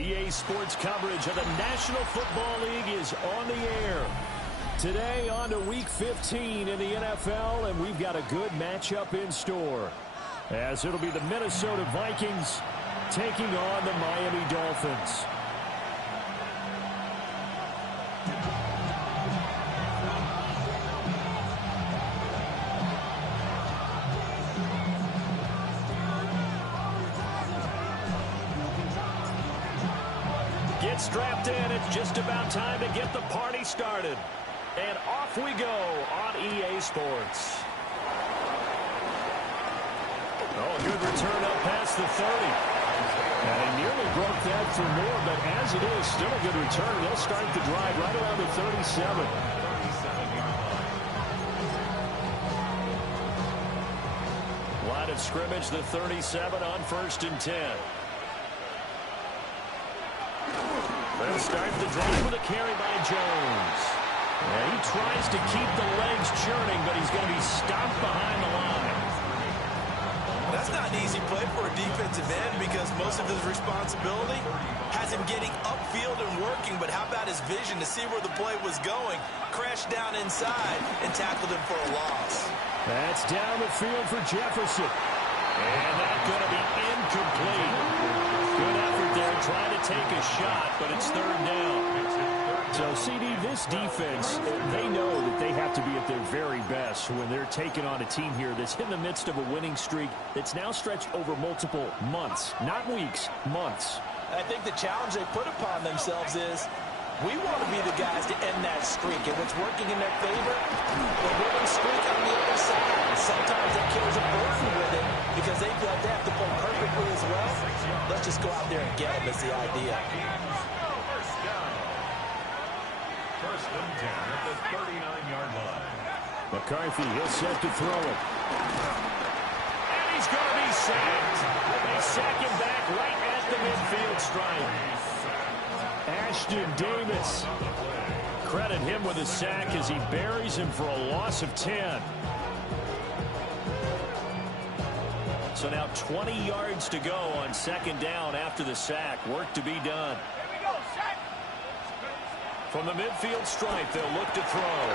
EA Sports coverage of the National Football League is on the air. Today on to Week 15 in the NFL, and we've got a good matchup in store, as it'll be the Minnesota Vikings taking on the Miami Dolphins. Get strapped in. It's just about time to get the party started. And off we go on EA Sports. Oh, good return up past the 30. And he nearly broke that for more, but as it is, still a good return. They'll start the drive right around the 37. Line of scrimmage, the 37 on 1st and 10. They'll start the drive with a carry by Jones. And he tries to keep the legs churning, but he's going to be stopped behind the line. That's not an easy play for a defensive end because most of his responsibility has him getting upfield and working, but how about his vision to see where the play was going, crashed down inside, and tackled him for a loss. That's down the field for Jefferson. And that's going to be incomplete. Good effort there trying to take a shot, but it's 3rd down. So, CD, this defense, they know that they have to be at their very best when they're taking on a team here that's in the midst of a winning streak that's now stretched over multiple months, not weeks, months. I think the challenge they put upon themselves is we want to be the guys to end that streak, and what's working in their favor, the winning streak on the other side. Sometimes that carries a burden with it because they feel like they have to play perfectly as well. Let's just go out there and get them is the idea. First and 10 at the 39-yard line. McCarthy, he'll set to throw it. And he's going to be sacked. They sack him back right at the midfield stripe. Ashton Davis. Credit him with a sack as he buries him for a loss of 10. So now 20 yards to go on 2nd down after the sack. Work to be done. From the midfield stripe, they'll look to throw.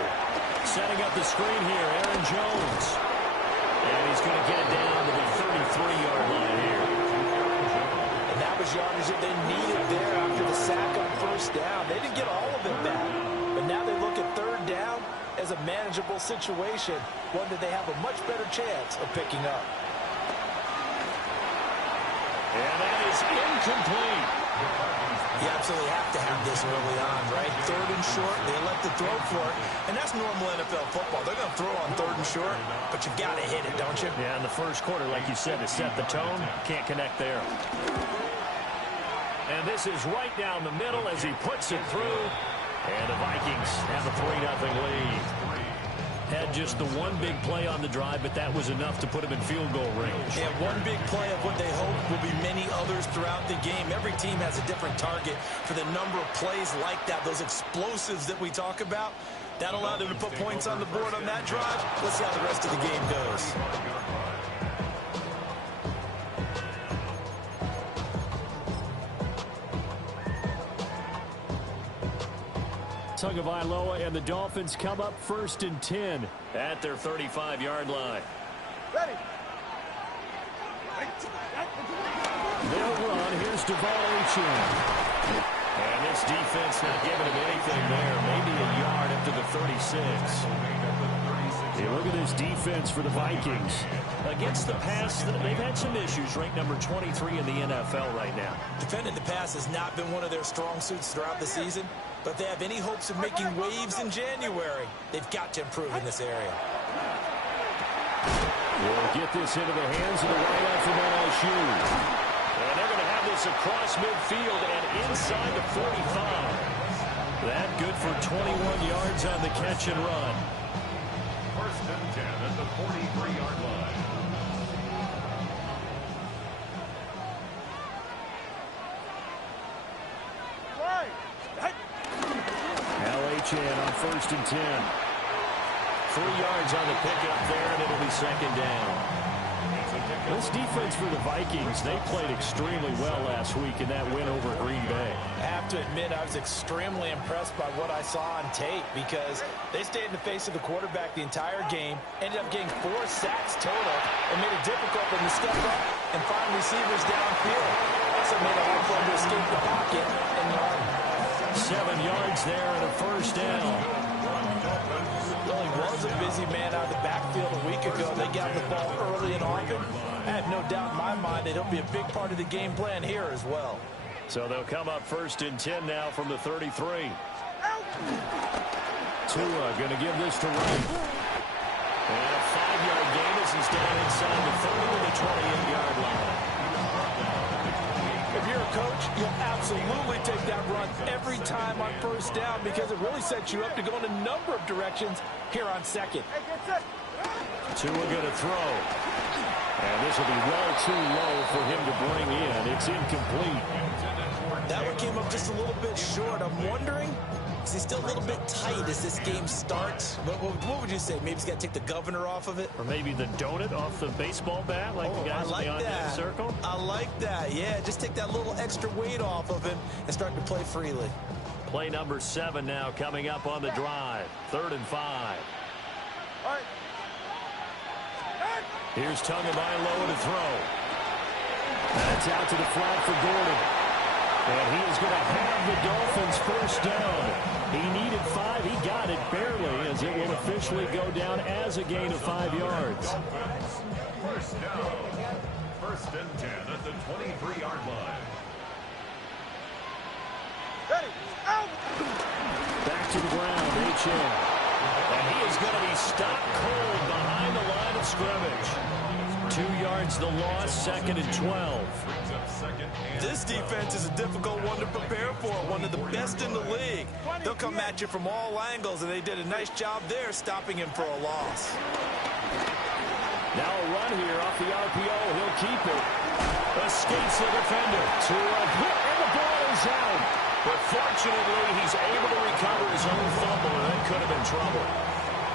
Setting up the screen here, Aaron Jones. And he's going to get it down to the 33-yard line here. And that was yardage that they needed there after the sack on 1st down. They didn't get all of it back. But now they look at 3rd down as a manageable situation, one that they have a much better chance of picking up. And that is incomplete. You absolutely have to have this early on, right? 3rd and short, they elect to throw for it. And that's normal NFL football. They're going to throw on 3rd and short, but you got to hit it, don't you? Yeah, in the first quarter, like you said, to set the tone, can't connect there. And this is right down the middle as he puts it through. And the Vikings have a 3-0 lead. Had just the one big play on the drive, but that was enough to put him in field goal range. Yeah, one big play of what they hope will be many others throughout the game. Every team has a different target for the number of plays like that, those explosives that we talk about. That allowed them to put points on the board on that drive. Let's see how the rest of the game goes. Tagovailoa and the Dolphins come up 1st and 10 at their 35-yard line. Ready. They'll run. Here's Deval Achane. And this defense not giving him anything there. Maybe a yard up to the 36. Hey, look at this defense for the Vikings. Against the pass, they've had some issues. Ranked number 23 in the NFL right now. Defending the pass has not been one of their strong suits throughout the season. But if they have any hopes of making waves in January, they've got to improve in this area. We'll get this into the hands of the wideout from LSU. And they're going to have this across midfield and inside the 45. That good for 21 yards on the catch and run. First and 10 at the 43-yard line. Achane on 1st and 10. 3 yards on the pickup there, and it'll be 2nd down. This defense for the Vikings, they played extremely well last week in that win over Green Bay. I have to admit, I was extremely impressed by what I saw on tape because they stayed in the face of the quarterback the entire game, ended up getting 4 sacks total, and made it difficult for them to step up and find receivers downfield. Also made it hard for them to escape the pocket and run. 7 yards there and a first down. Well, he was a busy man out of the backfield a week ago. They got the ball early and often. I have no doubt in my mind that he'll be a big part of the game plan here as well. So they'll come up 1st and 10 now from the 33. Tua going to give this to Wright. And a 5-yard gain as he's down inside the 30 to the 28-yard line. If you're a coach, you'll absolutely take that run every time on 1st down because it really sets you up to go in a number of directions here on 2nd. Tua going to throw. And this will be well too low for him to bring in. It's incomplete. That one came up just a little bit short. I'm wondering, is he still a little bit tight as this game starts? What would you say? Maybe he's got to take the governor off of it? Or maybe the donut off the baseball bat like the guys like beyond that circle? I like that. Yeah, just take that little extra weight off of him and start to play freely. Play number 7 now coming up on the drive. 3rd and 5. All right. Here's Tagovailoa to throw. That's out to the flat for Gordon. And he is going to have the Dolphins 1st down. He needed 5. He got it barely as it will officially go down as a gain of 5 yards. 1st down. 1st and 10 at the 23-yard line. Ready. Out. Back to the ground, H.M. And he is going to be stopped cold behind the line of scrimmage. 2 yards the loss, 2nd and 12. This defense is a difficult one to prepare for, one of the best in the league. They'll come at you from all angles, and they did a nice job there stopping him for a loss. Now a run here off the RPO. He'll keep it. Escapes the defender. And the ball is out. But fortunately, he's able to recover his own fumble, and that could have been trouble.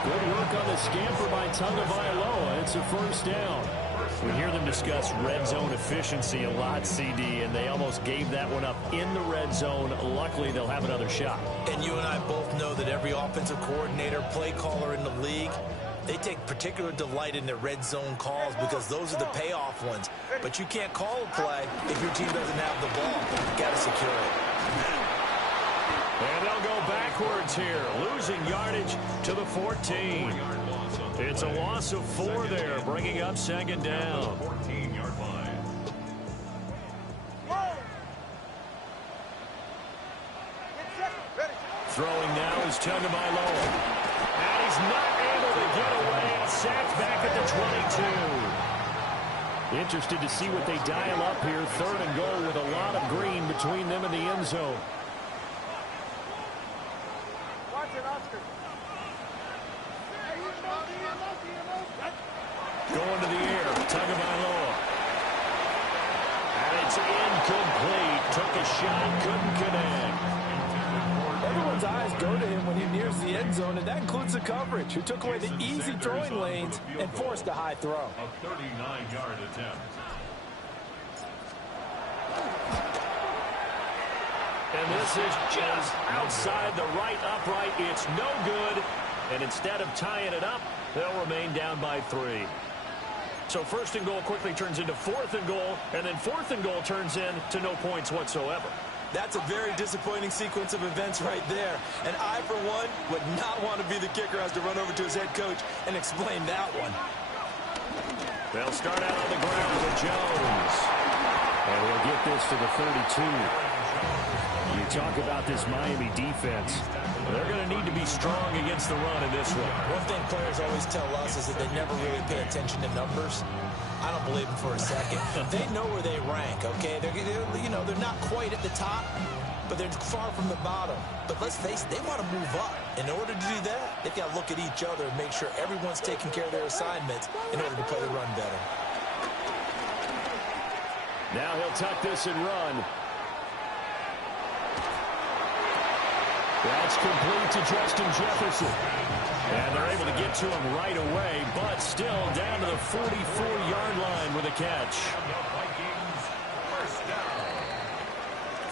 Good work on the scamper by Tagovailoa. It's a 1st down. We hear them discuss red zone efficiency a lot, CD, and they almost gave that one up in the red zone. Luckily, they'll have another shot. And you and I both know that every offensive coordinator, play caller in the league, they take particular delight in their red zone calls because those are the payoff ones. But you can't call a play if your team doesn't have the ball. You got to secure it. And they'll go backwards here, losing yardage to the 14. It's a loss of 4 there, bringing up 2nd down. 14-yard line. Throwing now is Tagovailoa. And he's not able to get away, and sacked back at the 22. Interested to see what they dial up here. 3rd and goal with a lot of green between them and the end zone. Going to the air, Tagovailoa. And it's incomplete. Took a shot, couldn't connect. Everyone's eyes go to him when he nears the end zone, and that includes the coverage, who took away the easy throwing lanes and forced a high throw. A 39-yard attempt. And this is just outside the right upright. It's no good. And instead of tying it up, they'll remain down by 3. So 1st and goal quickly turns into 4th and goal, and then 4th and goal turns into no points whatsoever. That's a very disappointing sequence of events right there. And I, for one, would not want to be the kicker who has to run over to his head coach and explain that one. They'll start out on the ground with Jones. And we'll get this to the 32. You talk about this Miami defense. They're going to need to be strong against the run in this one. One thing players always tell us is that they never really pay attention to numbers. I don't believe them for a second. They know where they rank, okay? They're not quite at the top, but they're far from the bottom. But let's face it, they want to move up. In order to do that, they've got to look at each other and make sure everyone's taking care of their assignments in order to play the run better. Now he'll tuck this and run. That's complete to Justin Jefferson. And they're able to get to him right away, but still down to the 44-yard line with a catch.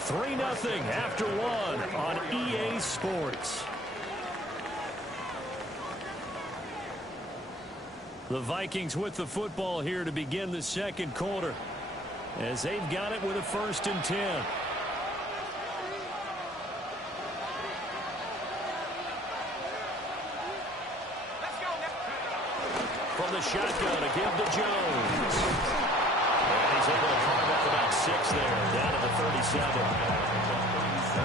3-0 after one on EA Sports. The Vikings with the football here to begin the second quarter, as they've got it with a 1st and 10. From the shotgun to give to Jones. And he's able to carve up about 6 there, down to the 37.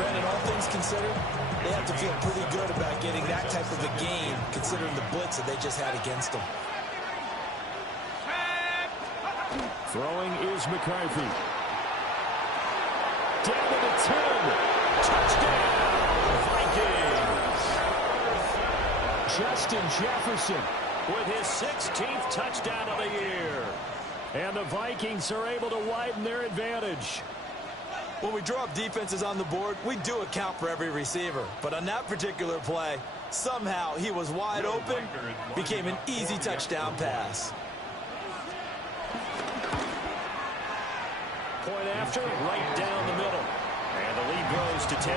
Brandon, all things considered, they have to feel pretty good about getting that type of a game, considering the blitz that they just had against them. Throwing is McCarthy. Down to the 10. Touchdown, Vikings. Justin Jefferson with his 16th touchdown of the year. And the Vikings are able to widen their advantage. When we draw up defenses on the board, we do account for every receiver. But on that particular play, somehow he was wide open, became an easy touchdown pass. Point after, right down the middle. And the lead grows to 10-0.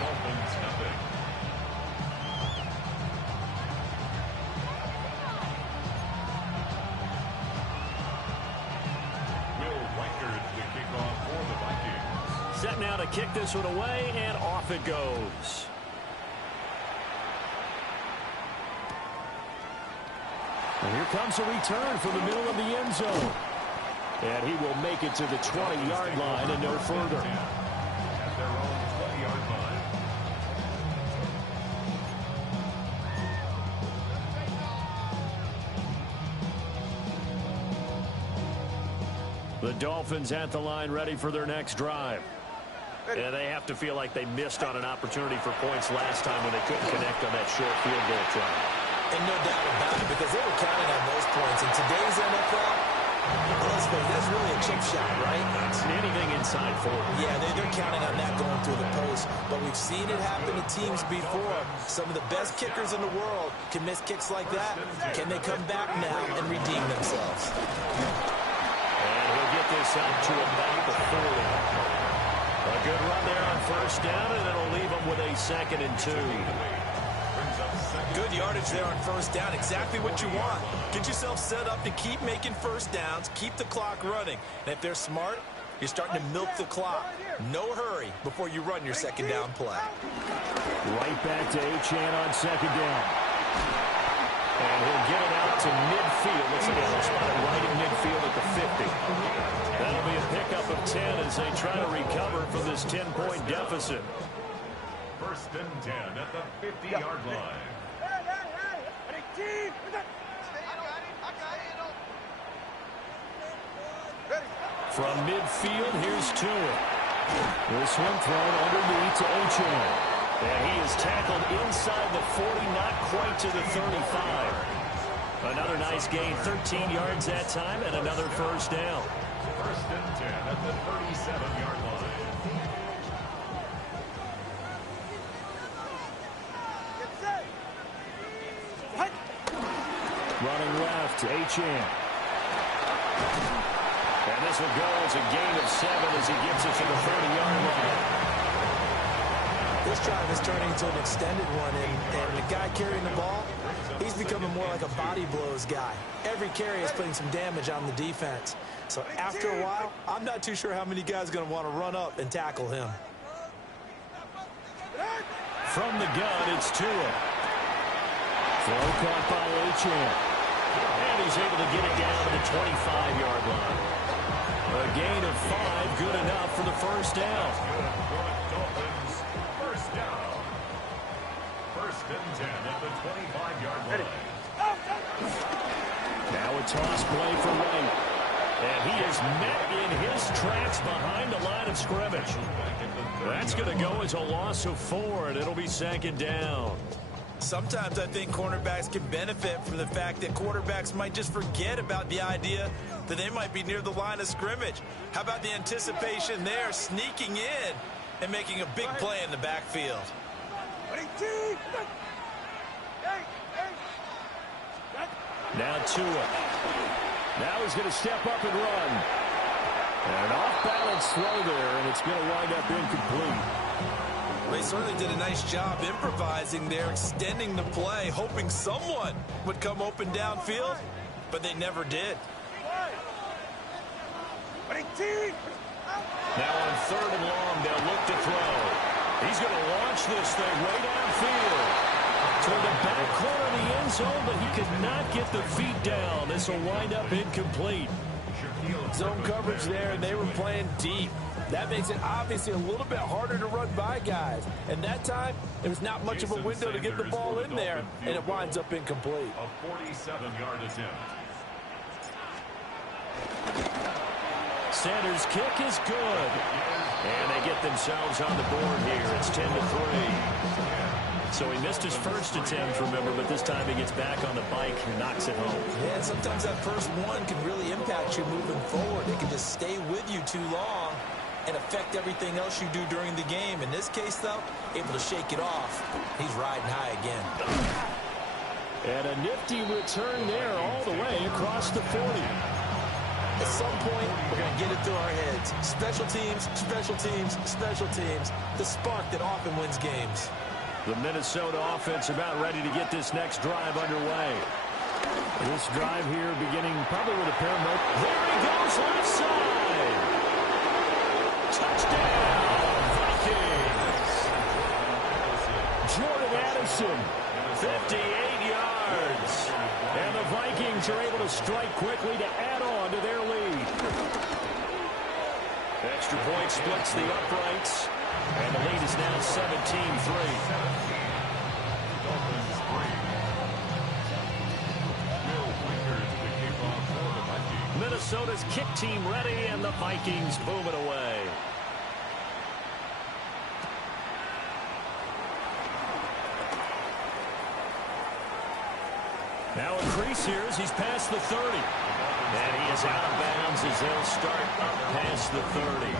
Dolphins nothing. Set now to kick this one away, and off it goes. And here comes a return from the middle of the end zone. And he will make it to the 20-yard line and no further. At their own 20-yard line. The Dolphins at the line, ready for their next drive. And they have to feel like they missed on an opportunity for points last time when they couldn't connect on that short field goal try. And no doubt about it, because they were counting on those points. In today's NFL, let's face it, that's really a chip shot, right? It's anything inside 4. Yeah, they're counting on that going through the post. But we've seen it happen to teams before. Some of the best kickers in the world can miss kicks like that. Can they come back now and redeem themselves? And he'll get this out to about the 40. A good run there on 1st down, and it'll leave them with a 2nd and 2. Good yardage there on 1st down. Exactly what you want. Get yourself set up to keep making 1st downs, keep the clock running. And if they're smart, you're starting to milk the clock. No hurry before you run your 2nd down play. Right back to Achane on 2nd down. And he'll get it out to midfield. Looks like they'll spot it right in midfield at the 50. That'll be a pickup of 10 as they try to recover from this 10-point deficit. 1st and 10 at the 50-yard line. From midfield, here's Tua. This one thrown underneath to Achane. And he is tackled inside the 40, not quite to the 35. Another nice gain, 13 yards that time, and another 1st down. 1st and 10 at the 37-yard line. Running left, Achane. And this will go as a gain of 7 as he gets it to the 30-yard line. This drive is turning into an extended one, and the guy carrying the ball, he's becoming more like a body blows guy. Every carry is putting some damage on the defense. So after a while, I'm not too sure how many guys are going to want to run up and tackle him. From the gun, it's Tua. Throw caught by Achane. And he's able to get it down to the 25-yard line. A gain of 5, good enough for the 1st down. Dolphins, 1st down. 1st and 10 at the 25-yard line. Now a toss play for Wright. And he is met in his tracks behind the line of scrimmage. That's going to go as a loss of 4, and it'll be 2nd down. Sometimes I think cornerbacks can benefit from the fact that quarterbacks might just forget about the idea that they might be near the line of scrimmage. How about the anticipation there, sneaking in and making a big play in the backfield. Now Tua. Now he's going to step up and run. And an off-balance throw there, and it's going to wind up incomplete. They certainly did a nice job improvising there, extending the play, hoping someone would come open downfield, but they never did. Now on 3rd and long, they'll look to throw. He's going to launch this thing way downfield toward the back corner of the end zone, but he could not get the feet down. This will wind up incomplete. Zone coverage there, and they were playing deep. That makes it obviously a little bit harder to run by guys. And that time, there was not much of a window to get the ball in there, and it winds up incomplete. A 47-yard attempt. Sanders' kick is good. And they get themselves on the board here. It's 10-3. So he missed his first attempt, remember, but this time he gets back on the bike and knocks it home. Yeah, sometimes that first one can really impact you moving forward. It can just stay with you too long and affect everything else you do during the game. In this case, though, able to shake it off. He's riding high again. And a nifty return there all the way across the 40. At some point, we're going to get it through our heads. Special teams, special teams, special teams. The spark that often wins games. The Minnesota offense about ready to get this next drive underway. This drive here beginning probably with a pair of There he goes, left side. Touchdown, Vikings. Jordan Addison, 58 yards. And the Vikings are able to strike quickly to add on to their lead. Extra point splits the uprights. And the lead is now 17-3. Minnesota's kick team ready, and the Vikings boom it away. Now a crease here as he's past the 30. And he is out of bounds as they'll start past the 30.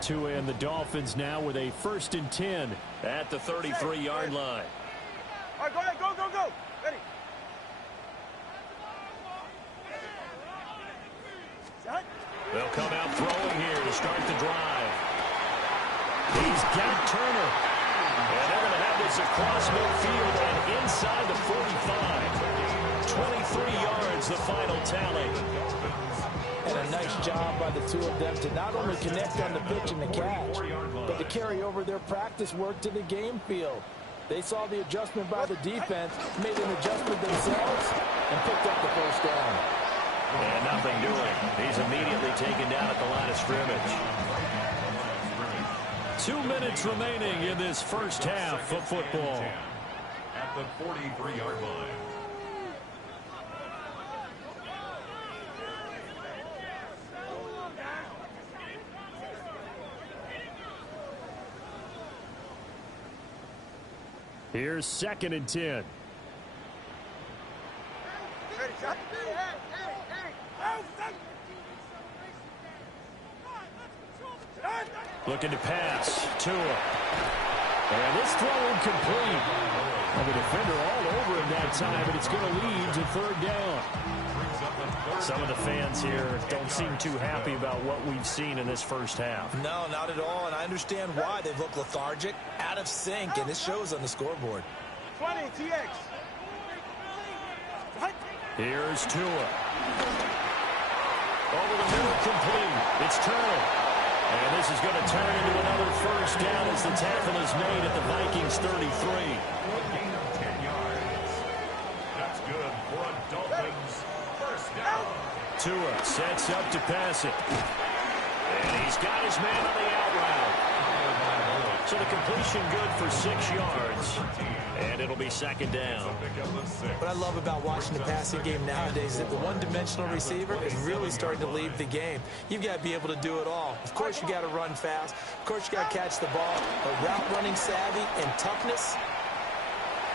Tua and the Dolphins now with a 1st and 10 at the 33-yard line. All right, go ahead, go. Ready. They'll come out throwing here to start the drive. He's got Turner. And they're going to have this across midfield and inside the 45. 23 yards, the final tally. And a nice job by the two of them to not only connect on the pitch and the catch, but to carry over their practice work to the game field. They saw the adjustment by the defense, made an adjustment themselves, and picked up the first down. And nothing doing. He's immediately taken down at the line of scrimmage. 2 minutes remaining in this first half of football. At the 43-yard line. Here's 2nd and 10. Looking to pass. Tua. And this throw incomplete. And the defender all over him that time, but it's going to lead to 3rd down. Some of the fans here don't seem too happy about what we've seen in this first half. No, not at all, and I understand why. They've looked lethargic, out of sync, and it shows on the scoreboard. 20, TX. Here's Tua. Over the middle, complete. It's Turner. And this is going to turn into another first down as the tackle is made at the Vikings 33. A gain of 10 yards. That's good for a Dolphins first down. Tua sets up to pass it. And he's got his man on the out route. So the completion good for 6 yards. And it'll be 2nd down. What I love about watching the passing game nowadays is that the one-dimensional receiver is really starting to leave the game. You've got to be able to do it all. Of course, you got to run fast. Of course, you got to catch the ball. But route running savvy and toughness,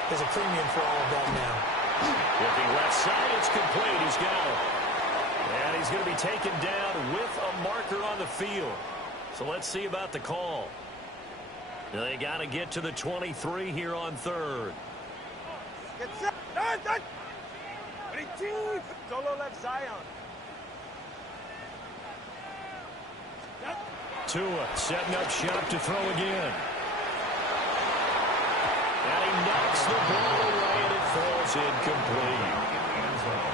there's a premium for all of that now. Looking left side, it's complete. He's got it. And he's he's going to be taken down with a marker on the field. So let's see about the call. They got to get to the 23 here on third. Get set. Done. Solo left Zion. Tua setting up shop to throw again. And he knocks the ball away, and it falls incomplete.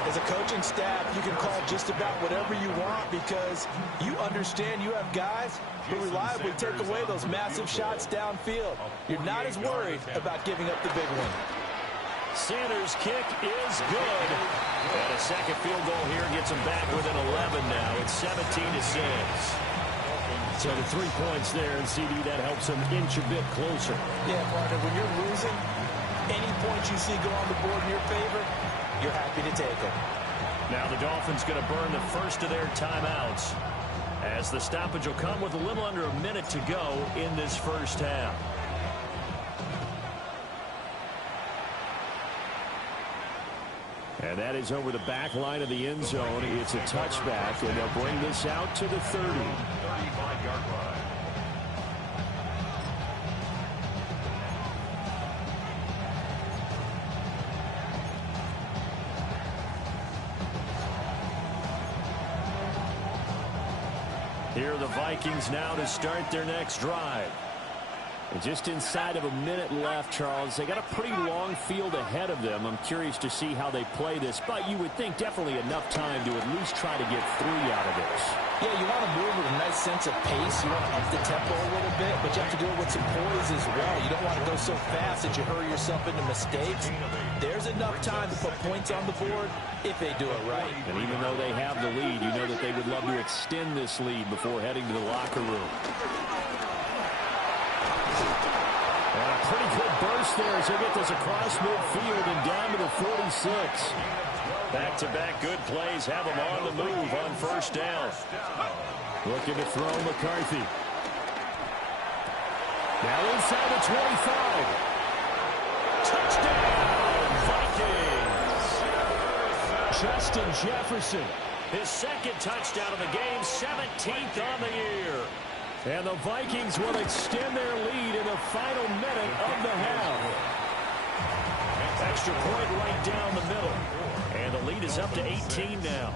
As a coaching staff, you can call just about whatever you want because you understand you have guys who reliably take away those massive shots downfield. You're not as worried about giving up the big one. Sanders' kick is good. And a second field goal here gets him back within 11 now. It's 17-6. So the 3 points there, and CD, that helps him inch a bit closer. Yeah, partner, when you're losing, any points you see go on the board in your favor, you're happy to take them. Now the Dolphins going to burn the first of their timeouts, as the stoppage will come with a little under a minute to go in this first half. And that is over the back line of the end zone. It's a touchback, and they'll bring this out to the 30. 35-yard line. Here are the Vikings now to start their next drive. And just inside of a minute left, Charles. They got a pretty long field ahead of them. I'm curious to see how they play this, but you would think definitely enough time to at least try to get 3 out of this. Yeah, you want to move with a nice sense of pace. You want to up the tempo a little bit, but you have to do it with some poise as well. You don't want to go so fast that you hurry yourself into mistakes. There's enough time to put points on the board if they do it right. And even though they have the lead, you know that they would love to extend this lead before heading to the locker room. And a pretty good burst there as they get this across midfield and down to the 46. Back-to-back good plays have them on the move on first down. Looking to throw McCarthy. Now inside the 25. Touchdown, Vikings! Justin Jefferson, his second touchdown of the game, 17th on the year. And the Vikings will extend their lead in the final minute of the half. Extra point right down the middle. And the lead is up to 18 now.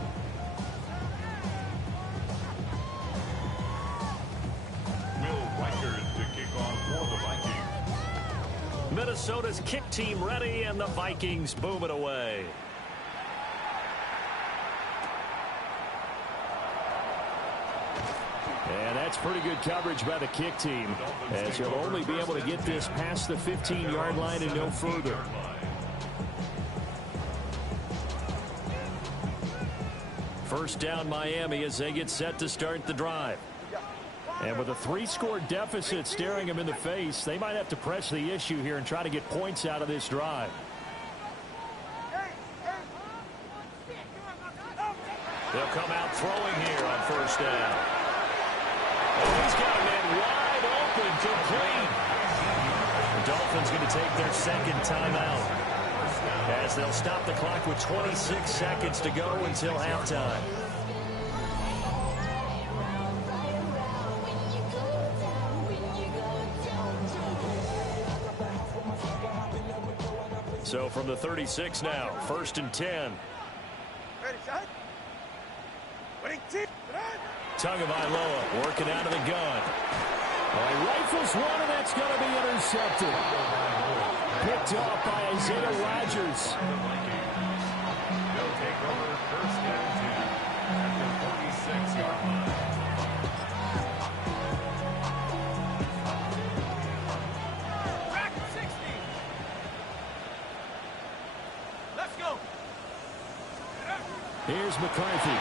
Will Reichard to kick off for the Vikings. Minnesota's kick team ready, and the Vikings boom it away. And that's pretty good coverage by the kick team, as he'll only be able to get this past the 15-yard line and no further. First down Miami as they get set to start the drive. And with a 3-score deficit staring them in the face, they might have to press the issue here and try to get points out of this drive. They'll come out throwing here on first down. And he's got a man wide open, complete. The Dolphins going to take their second timeout, as they'll stop the clock with 26 seconds to go until halftime. So from the 36 now, 1st and 10. Ready, set. Winning team. Tagovailoa working out of the gun. Well, rifles one, and that's going to be intercepted. Picked off by Isaiah Rodgers. They'll take over 1st and 10 at the 46-yard line. Back 60. Let's go. Here's McCarthy.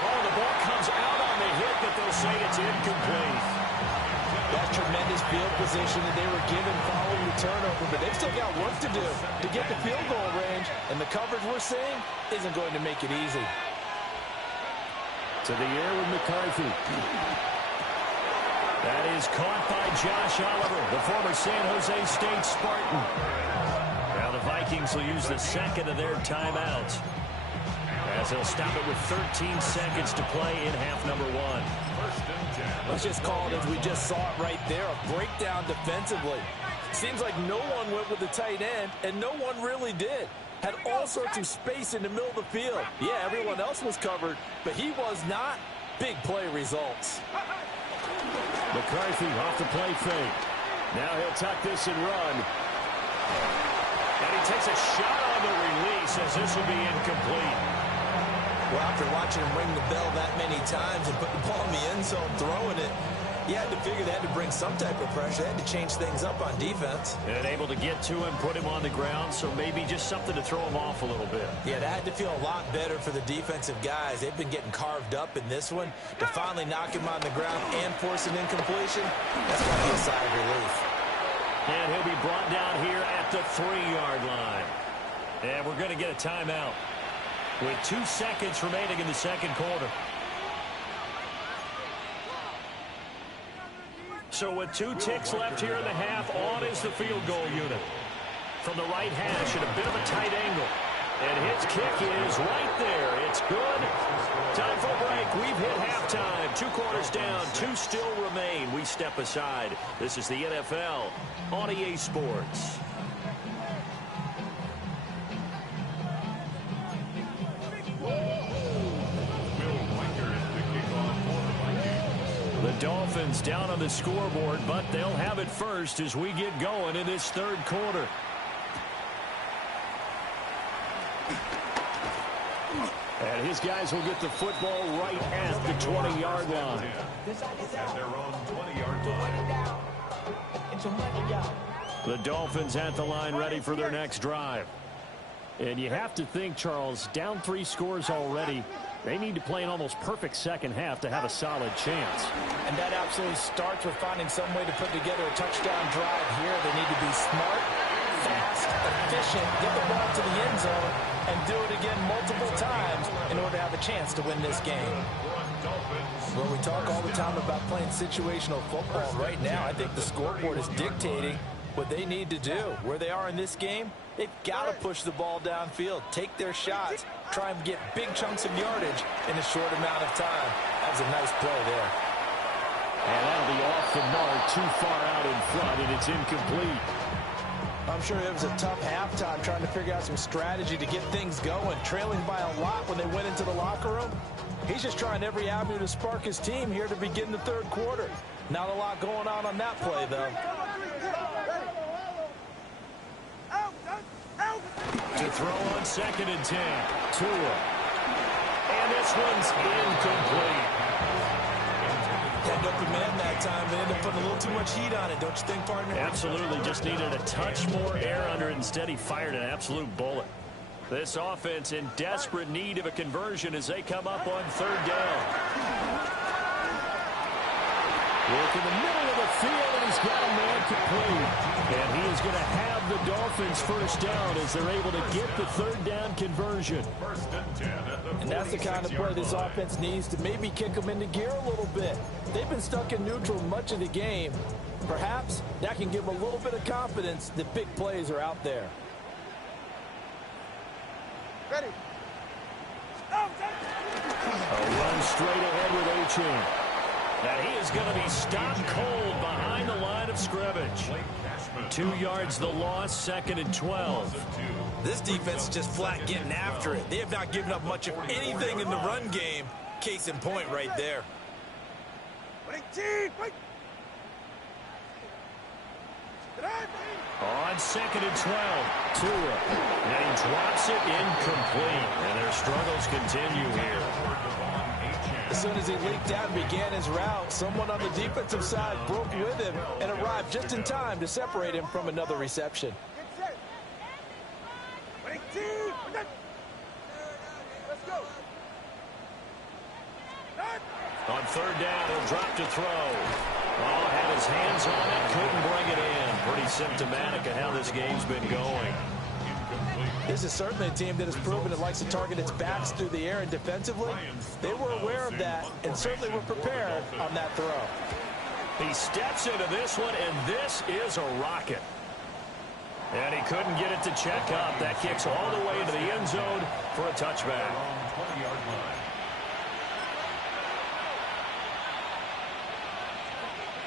Oh, the ball comes out on the hit, but they'll say it's incomplete. That's tremendous field position that they were given following the turnover, but they've still got work to do to get the field goal range, and the coverage we're seeing isn't going to make it easy. To the air with McCarthy. That is caught by Josh Oliver, the former San Jose State Spartan. Now the Vikings will use the second of their timeouts, as as they'll stop it with 13 seconds to play in half number one. First and 10. Let's just call it as we just saw it right there, a breakdown defensively. Seems like no one went with the tight end, and no one really did. Had all sorts of space in the middle of the field. Yeah, everyone else was covered, but he was not. Big play results. McCarthy off the play fake. Now he'll tuck this and run. And he takes a shot on the release as this will be incomplete. Well, after watching him ring the bell that many times and put the ball in the end zone, throwing it, you had to figure they had to bring some type of pressure. They had to change things up on defense. And able to get to him, put him on the ground, so maybe just something to throw him off a little bit. Yeah, that had to feel a lot better for the defensive guys. They've been getting carved up in this one. To finally knock him on the ground and force an incompletion, that's got to be a sigh of relief. And he'll be brought down here at the 3-yard line. And we're going to get a timeout with 2 seconds remaining in the second quarter. So with 2 ticks left here in the half, on is the field goal unit. From the right hash at a bit of a tight angle. And his kick is right there. It's good. Time for a break. We've hit halftime. 2 quarters down. 2 still remain. We step aside. This is the NFL on EA Sports. The Dolphins down on the scoreboard, but they'll have it first as we get going in this third quarter. And his guys will get the football right at the 20-yard line. At their own 20-yard line. The Dolphins at the line ready for their next drive. And you have to think, Charles, down 3 scores already. They need to play an almost perfect second half to have a solid chance. And that absolutely starts with finding some way to put together a touchdown drive here. They need to be smart, fast, efficient, get the ball to the end zone, and do it again multiple times in order to have a chance to win this game. Well, we talk all the time about playing situational football. Right now, I think the scoreboard is dictating what they need to do. Where they are in this game, they've got to push the ball downfield, take their shots, try and get big chunks of yardage in a short amount of time. That was a nice play there. And that'll be off the mark, too far out in front, and it's incomplete. I'm sure it was a tough halftime trying to figure out some strategy to get things going, trailing by a lot when they went into the locker room. He's just trying every avenue to spark his team here to begin the third quarter. Not a lot going on that play, though. To throw on 2nd and 10. Tua. And this one's incomplete. Had to open man that time, but ended up putting a little too much heat on it, don't you think, partner? Absolutely. Just needed a touch more air under it. Instead, he fired an absolute bullet. This offense in desperate need of a conversion as they come up on 3rd down. Work in the middle of the field, and he's got a man complete. And he is going to have the Dolphins first down as they're able to get the 3rd down conversion. First and 10 at the And that's the kind of play this offense needs to maybe kick them into gear a little bit. They've been stuck in neutral much of the game. Perhaps that can give them a little bit of confidence that big plays are out there. Ready. A run straight ahead with Achane. And he is going to be stopped cold behind the line of scrimmage. 2 yards the loss, 2nd and 12. This defense is just flat getting after it. They have not given up much of anything in the run game. Case in point right there. On 2nd and 12, Tua. And he drops it incomplete. And their struggles continue here. As soon as he leaked out and began his route, someone on the defensive side broke with him and arrived just in time to separate him from another reception. On 3rd down, he'll drop to throw. Oh, had his hands on it, couldn't bring it in. Pretty symptomatic of how this game's been going. This is certainly a team that has proven it likes to target its backs through the air, and defensively, they were aware of that and certainly were prepared on that throw. He steps into this one, and this is a rocket. And he couldn't get it to check up. That kicks all the way into the end zone for a touchback. 20-yard line.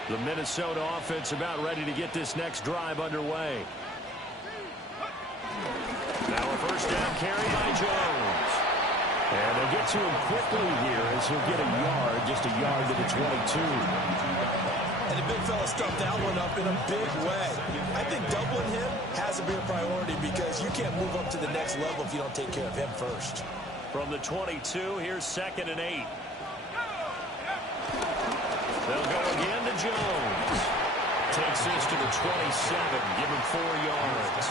The Minnesota offense about ready to get this next drive underway. Now a first down carry by Jones. And they'll get to him quickly here as he'll get a yard, just a yard to the 22. And the big fella stuffed that one up in a big way. I think doubling him has to be a priority because you can't move up to the next level if you don't take care of him first. From the 22, here's 2nd and 8. They'll go again to Jones. Takes this to the 27, give him 4 yards.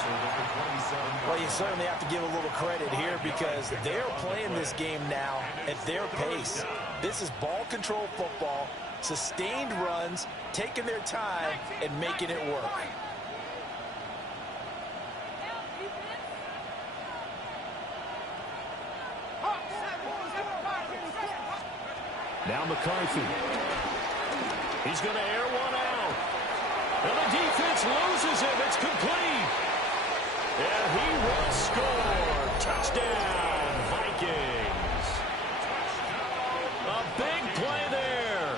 Well, you certainly have to give a little credit here because they're playing this game now at their pace. This is ball control football, sustained runs, taking their time, and making it work. Now McCarthy. He's going to air one out. And the defense loses him. It's complete. And he will score. Touchdown, Vikings. A big play there.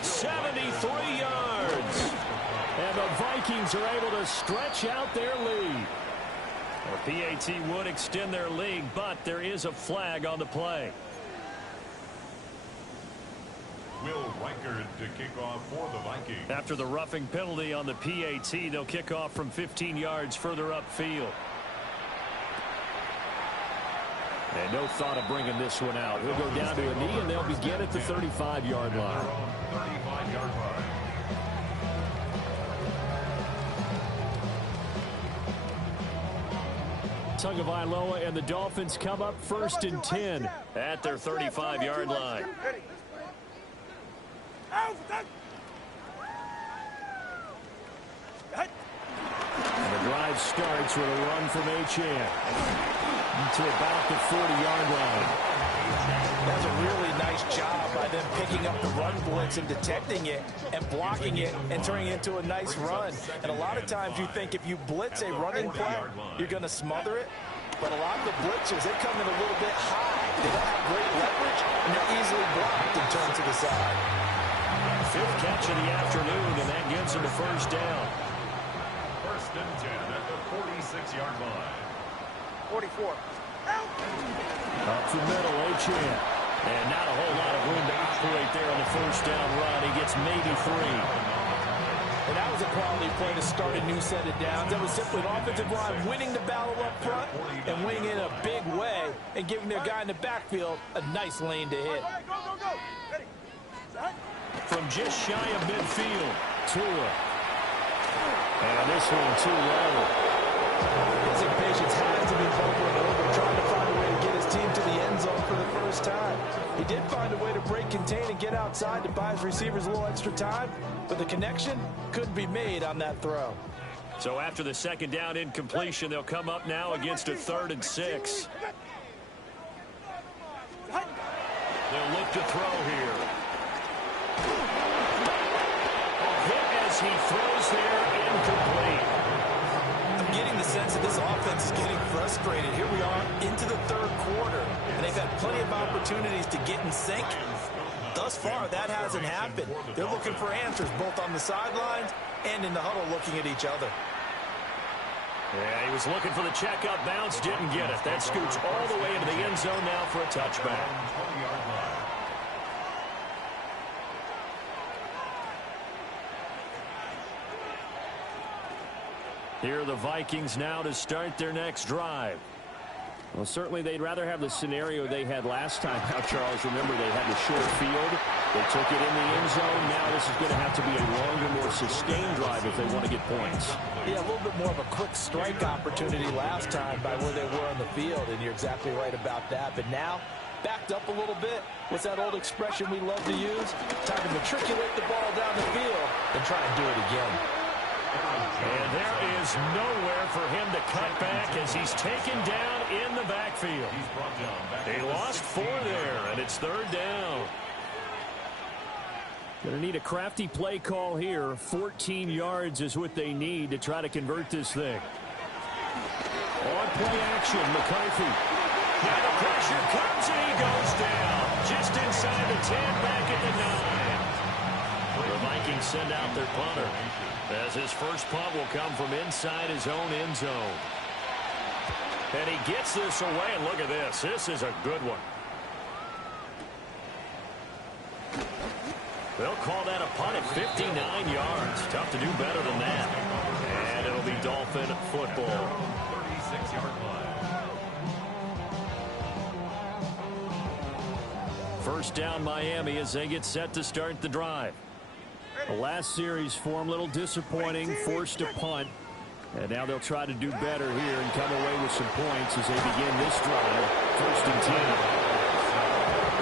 73 yards. And the Vikings are able to stretch out their lead. The PAT would extend their lead, but there is a flag on the play. Will Reichard to kick off for the Vikings. After the roughing penalty on the PAT, they'll kick off from 15 yards further upfield. And no thought of bringing this one out. He'll go down to a knee, and they'll begin at the 35-yard line. 35-yard line. Tagovailoa and the Dolphins come up 1st and 10 at their 35-yard line. And the drive starts with a run from Achane to about the 40-yard line. That's a really nice job by them picking up the run blitz and detecting it and blocking it and turning it into a nice run. And a lot of times you think if you blitz a running play, you're going to smother it. But a lot of the blitzers, they come in a little bit high. They don't have great leverage, and they're easily blocked and turned to the side. 5th catch of the afternoon, and that gives him the first down. 1st and 10 at the 46-yard line. 44. Up the middle, Achane. And not a whole lot of room to operate there on the first down run. He gets maybe 3. And that was a quality play to start a new set of downs. That was simply an offensive line winning the battle up front and winning in a big way and giving their guy in the backfield a nice lane to hit. Go, go, go. Ready. Set. From just shy of midfield, Tua. And this one too low. His impatience has to be bubbling over, trying to find a way to get his team to the end zone for the first time. He did find a way to break contain and get outside to buy his receivers a little extra time, but the connection couldn't be made on that throw. So after the 2nd down incompletion, they'll come up now against a 3rd and 6. They'll look to throw here. A hit as he throws there, incomplete. I'm getting the sense that this offense is getting frustrated. Here we are into the 3rd quarter, and they've had plenty of opportunities to get in sync. Thus far, that hasn't happened. They're looking for answers both on the sidelines and in the huddle looking at each other. Yeah, he was looking for the checkup bounce, didn't get it. That scoots all the way into the end zone now for a touchback. 20-yard line. Here are the Vikings now to start their next drive. Well, certainly they'd rather have the scenario they had last time out, Charles. Remember, they had the short field. They took it in the end zone. Now this is going to have to be a longer, more sustained drive if they want to get points. Yeah, a little bit more of a quick strike opportunity last time by where they were on the field, and you're exactly right about that. But now, backed up a little bit. What's that old expression we love to use? Time to matriculate the ball down the field and try and do it again. And there is nowhere for him to cut back as he's taken down in the backfield. He lost 4 there, and it's 3rd down. Going to need a crafty play call here. 14 yards is what they need to try to convert this thing. On play action, McCarthy. Now the pressure comes and he goes down. Just inside the 10, back at the 9. The Vikings send out their punter, as his first punt will come from inside his own end zone. And he gets this away, and look at this. This is a good one. They'll call that a punt at 59 yards. Tough to do better than that. And it'll be Dolphin football. 36-yard line. First down Miami as they get set to start the drive. The last series form, a little disappointing, forced a punt. And now they'll try to do better here and come away with some points as they begin this drive. First and 10.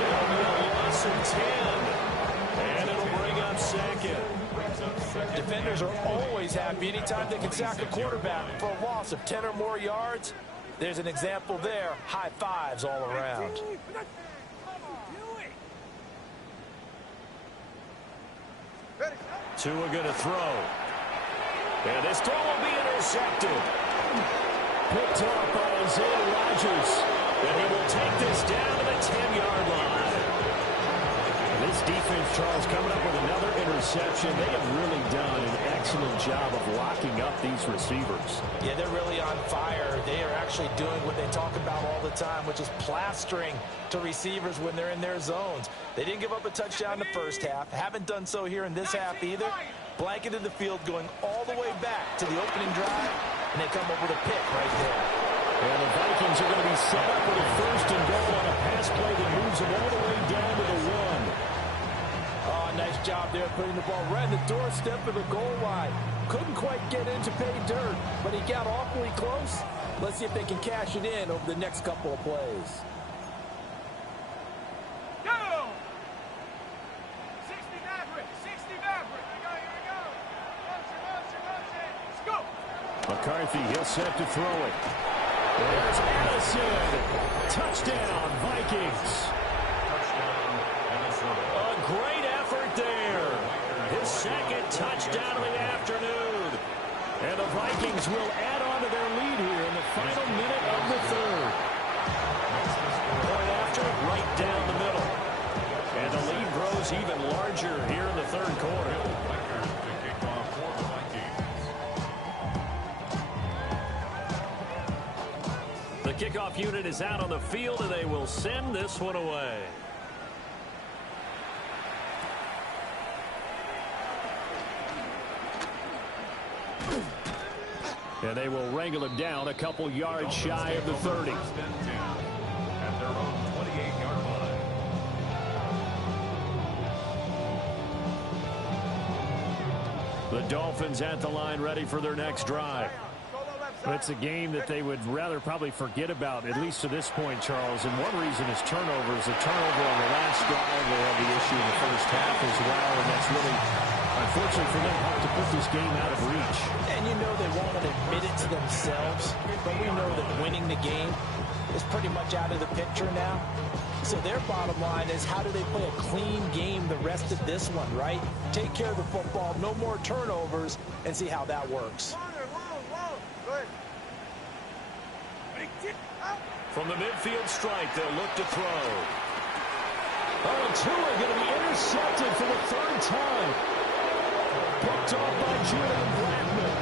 It'll be a loss of 10. And it'll bring up second. Defenders are always happy anytime they can sack a quarterback for a loss of 10 or more yards. There's an example there. High fives all around. Tua going to throw. And this throw will be intercepted. Picked off by Isaiah Rodgers. And he will take this down to the 10-yard line. This defense, Charles, coming up with another interception. They have really done an excellent job of locking up these receivers. Yeah, they're really on fire. They are actually doing what they talk about all the time, which is plastering to receivers when they're in their zones. They didn't give up a touchdown in the first half. Haven't done so here in this half either. Blanketed the field going all the way back to the opening drive, and they come up with a pick right there. And the Vikings are going to be set up with a first and goal on a pass play that moves them all the way down to the 1. Oh, nice job there putting the ball right in the doorstep of the goal line. Couldn't quite get in to pay dirt, but he got awfully close. Let's see if they can cash it in over the next couple of plays. Go! 60 Maverick! 60 Maverick! Here we go! Let's go! McCarthy, he'll set to throw it. There's Addison. Touchdown, Vikings. A great effort there. His second touchdown of the afternoon. And the Vikings will add on to their lead here in the final minute of the third. Point after, right down the middle. And the lead grows even larger here in the third quarter. The kickoff unit is out on the field, and they will send this one away. And they will wrangle him down a couple yards shy of the 30. First and 10 at their own 28-yard line. The Dolphins at the line ready for their next drive. It's a game that they would rather probably forget about, at least to this point, Charles. And one reason is turnovers. A turnover on the last drive. They had the issue in the first half as well. And that's really, unfortunately for them, helped to put this game out of reach. And you know they won't admit it to themselves, but we know that winning the game is pretty much out of the picture now. So their bottom line is, how do they play a clean game the rest of this one, right? Take care of the football, no more turnovers, and see how that works. From the midfield strike, they'll look to throw. Oh, and Tua going to be intercepted for the third time. Picked off by Julian Blackmon.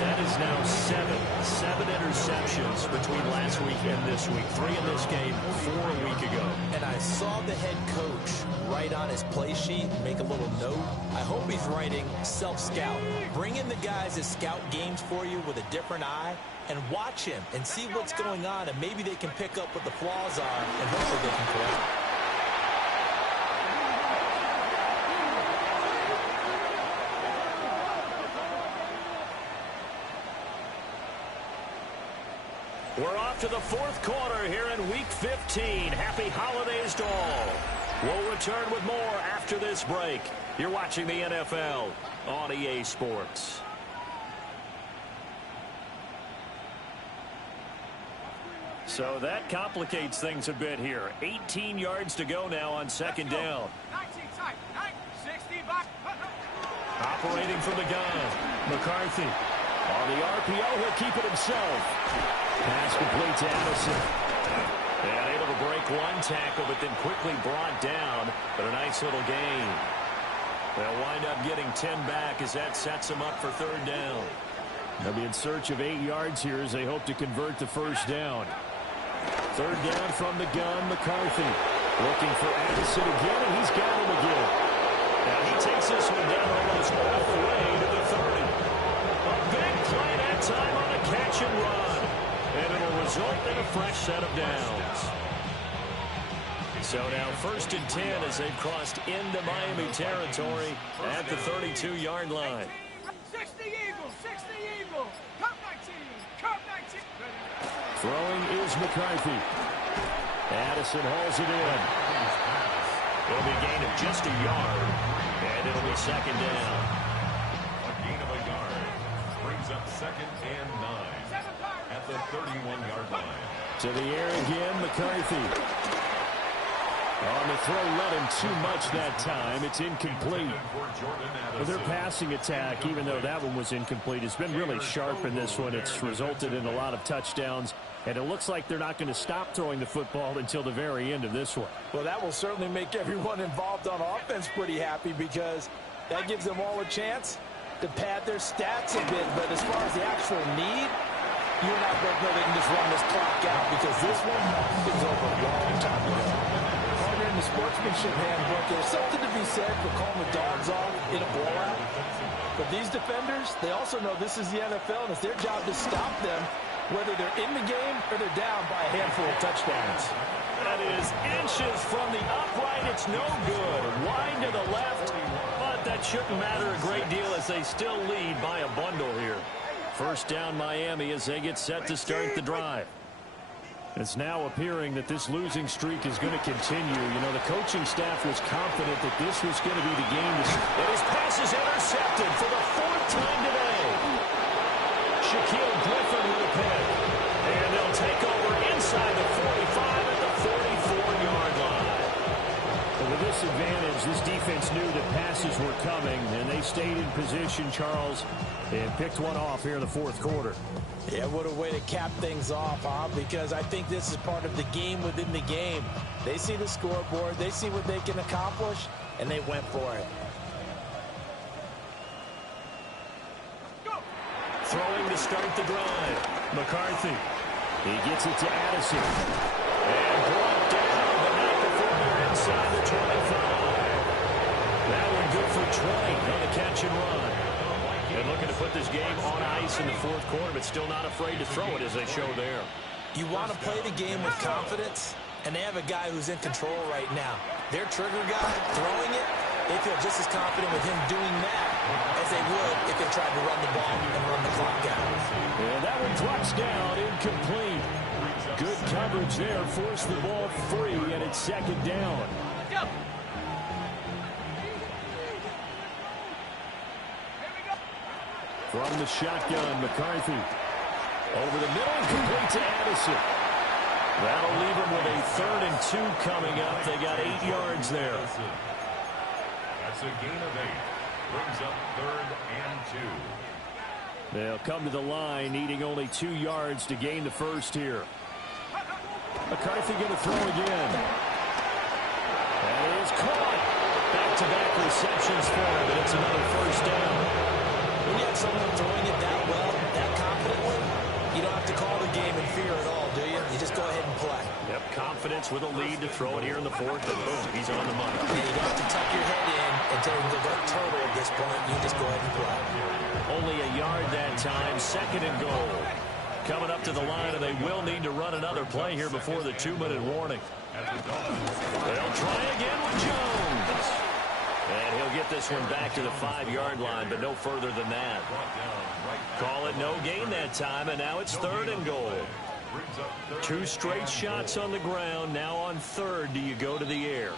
That is now seven interceptions between last week and this week. 3 in this game, 4 a week ago. And I saw the head coach write on his play sheet, make a little note. I hope he's writing self-scout. Bring in the guys that scout games for you with a different eye and watch him and see what's going on, and maybe they can pick up what the flaws are and hopefully they can correct. We're off to the fourth quarter here in Week 15. Happy holidays to all. We'll return with more after this break. You're watching the NFL on EA Sports. So that complicates things a bit here. 18 yards to go now on second down. 19 tight, 60 back. Operating from the gun, McCarthy. On the RPO, he'll keep it himself. Pass complete to Addison. And able to break one tackle, but then quickly brought down. But a nice little gain. They'll wind up getting 10 back as that sets them up for third down. They'll be in search of 8 yards here as they hope to convert the first down. Third down from the gun, McCarthy. Looking for Addison again, and he's got him again. Now he takes this one down almost all the way to the 30. A big play that time on a catch and run. And it'll result in a fresh set of downs. So now 1st and 10 as they've crossed into Miami territory at the 32-yard line. 60 Eagles, 60 Eagles. Cup 19, Cup 19. Throwing is McCarthy. Addison hauls it in. It'll be a gain of just a yard, and it'll be second down. A gain of a yard brings up 2nd and 9 at the 31-yard line. To the air again, McCarthy. On the throw, let him too much that time. It's incomplete. Well, their passing attack, even though that one was incomplete, has been really sharp in this one. It's resulted in a lot of touchdowns, and it looks like they're not going to stop throwing the football until the very end of this one. Well, that will certainly make everyone involved on offense pretty happy because that gives them all a chance to pad their stats a bit. But as far as the actual need, you and I both know they can just run this clock out because this one is over a long time ago. In the sportsmanship handbook, there's something to be said for calling the dogs off in a blowout. But these defenders, they also know this is the NFL, and it's their job to stop them, whether they're in the game or they're down by a handful of touchdowns. That is inches from the upright. It's no good. Wide to the left, but that shouldn't matter a great deal as they still lead by a bundle here. First down Miami as they get set to start the drive. It's now appearing that this losing streak is going to continue. You know, the coaching staff was confident that this was going to be the game. And his pass is intercepted for the 4th time today. Shaquille Griffin with a pick. And they'll take over inside the 45 at the 44-yard line. But with this advantage, this defense knew that passes were coming, and they stayed in position, Charles, and picked one off here in the 4th quarter. Yeah, what a way to cap things off, huh? Because I think this is part of the game within the game. They see the scoreboard, they see what they can accomplish, and they went for it. Throwing to start the drive. McCarthy. He gets it to Addison. And brought down, but not before they're inside the 25. That one good for 20 on the catch and run. And looking to put this game on ice in the 4th quarter, but still not afraid to throw it as they show there. You want to play the game with confidence, and they have a guy who's in control right now. Their trigger guy throwing it, they feel just as confident with him doing that as they would if they tried to run the ball and run the clock out. And that one drops down, incomplete. Good coverage there, forced the ball free, and it's second down. From the shotgun, McCarthy. Over the middle, complete to Addison. That'll leave them with a 3rd and 2 coming up. They got 8 yards there. That's a gain of 8. Brings up 3rd and 2. They'll come to the line, needing only 2 yards to gain the first here. McCarthy going to throw again. And it is caught. Back-to-back receptions for him, and it's another first down. When you have someone throwing it that well, that confidently, you don't have to call the game in fear at all, do you? You just go ahead and play. Yep, confidence with a lead to throw it here in the 4th, and boom, he's on the money. Yeah, you don't have to tuck your head in and tell him to go turtle at this point. You just go ahead and play. Only a yard that time, 2nd and goal. Coming up to the line, and they will need to run another play here before the 2-minute warning. They'll try again with Jones. And he'll get this one back to the 5-yard line, but no further than that. Call it no gain that time, and now it's 3rd and goal. 2 straight shots on the ground. Now on 3rd, do you go to the air?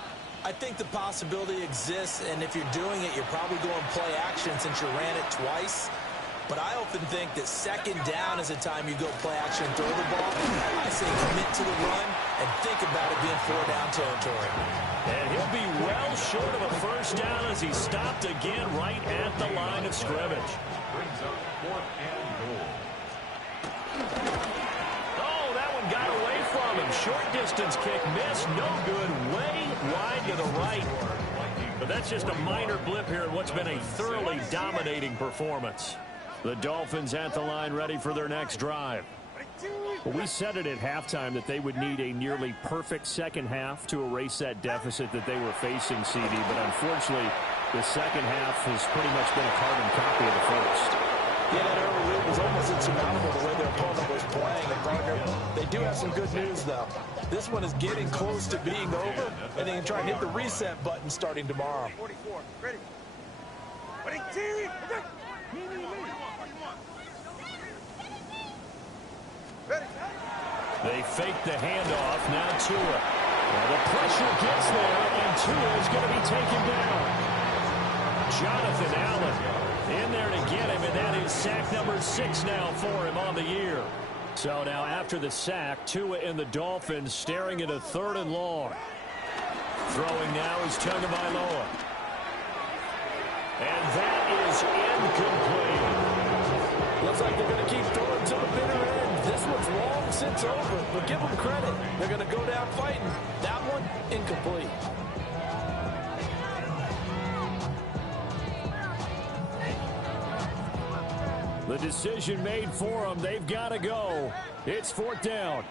I think the possibility exists, and if you're doing it, you're probably going play action since you ran it twice. But I often think that 2nd down is the time you go play action and throw the ball. I say commit to the run and think about it being 4-down territory. And he'll be well short of a first down as he stopped again right at the line of scrimmage. Brings up 4th and goal. Oh, that one got away from from him. Short distance kick missed. No good. Way wide to the right. But that's just a minor blip here in what's been a thoroughly dominating performance. The Dolphins at the line ready for their next drive. Well, we said it at halftime that they would need a nearly perfect second half to erase that deficit that they were facing, CD. But unfortunately, the second half has pretty much been a carbon copy of the first. Yeah, that early lead was almost insurmountable the way their opponent was playing. And Gardner, they do have some good news, though. This one is getting close to being over, and they can try and hit the reset button starting tomorrow. 44, ready. Ready, team. Ready. They fake the handoff. Now Tua. Well, the pressure gets there, and Tua is going to be taken down. Jonathan Allen in there to get him, and that is sack number 6 now for him on the year. So now after the sack, Tua and the Dolphins staring at a 3rd and long. Throwing now is Tagovailoa. And that is incomplete. Looks like they're going to keep throwing to the bitter end. This one's long since over, but give them credit. They're going to go down fighting. That one, incomplete. The decision made for them. They've got to go. It's 4th down.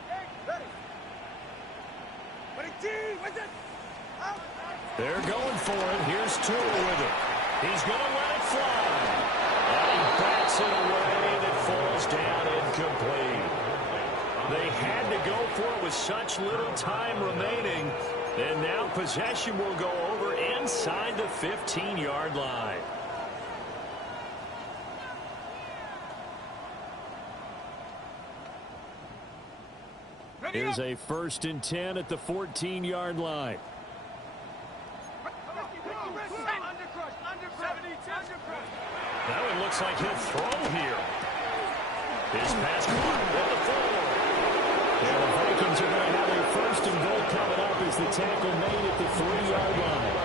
They're going for it. Here's Tua with it. He's going to let it fly. And he backs it away, and it falls down incomplete. They had to go for it with such little time remaining. And now possession will go over inside the 15-yard line. Here's a 1st and 10 at the 14-yard line. Now it looks like he'll throw here. His pass caught at the 4. And the Vikings are going to have a 1st and goal coming up as the tackle made at the 3-yard line.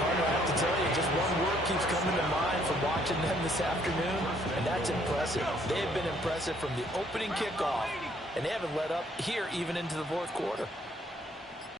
Partner, I have to tell you, just one word keeps coming to mind from watching them this afternoon, and that's impressive. They have been impressive from the opening kickoff, and they haven't let up here even into the 4th quarter.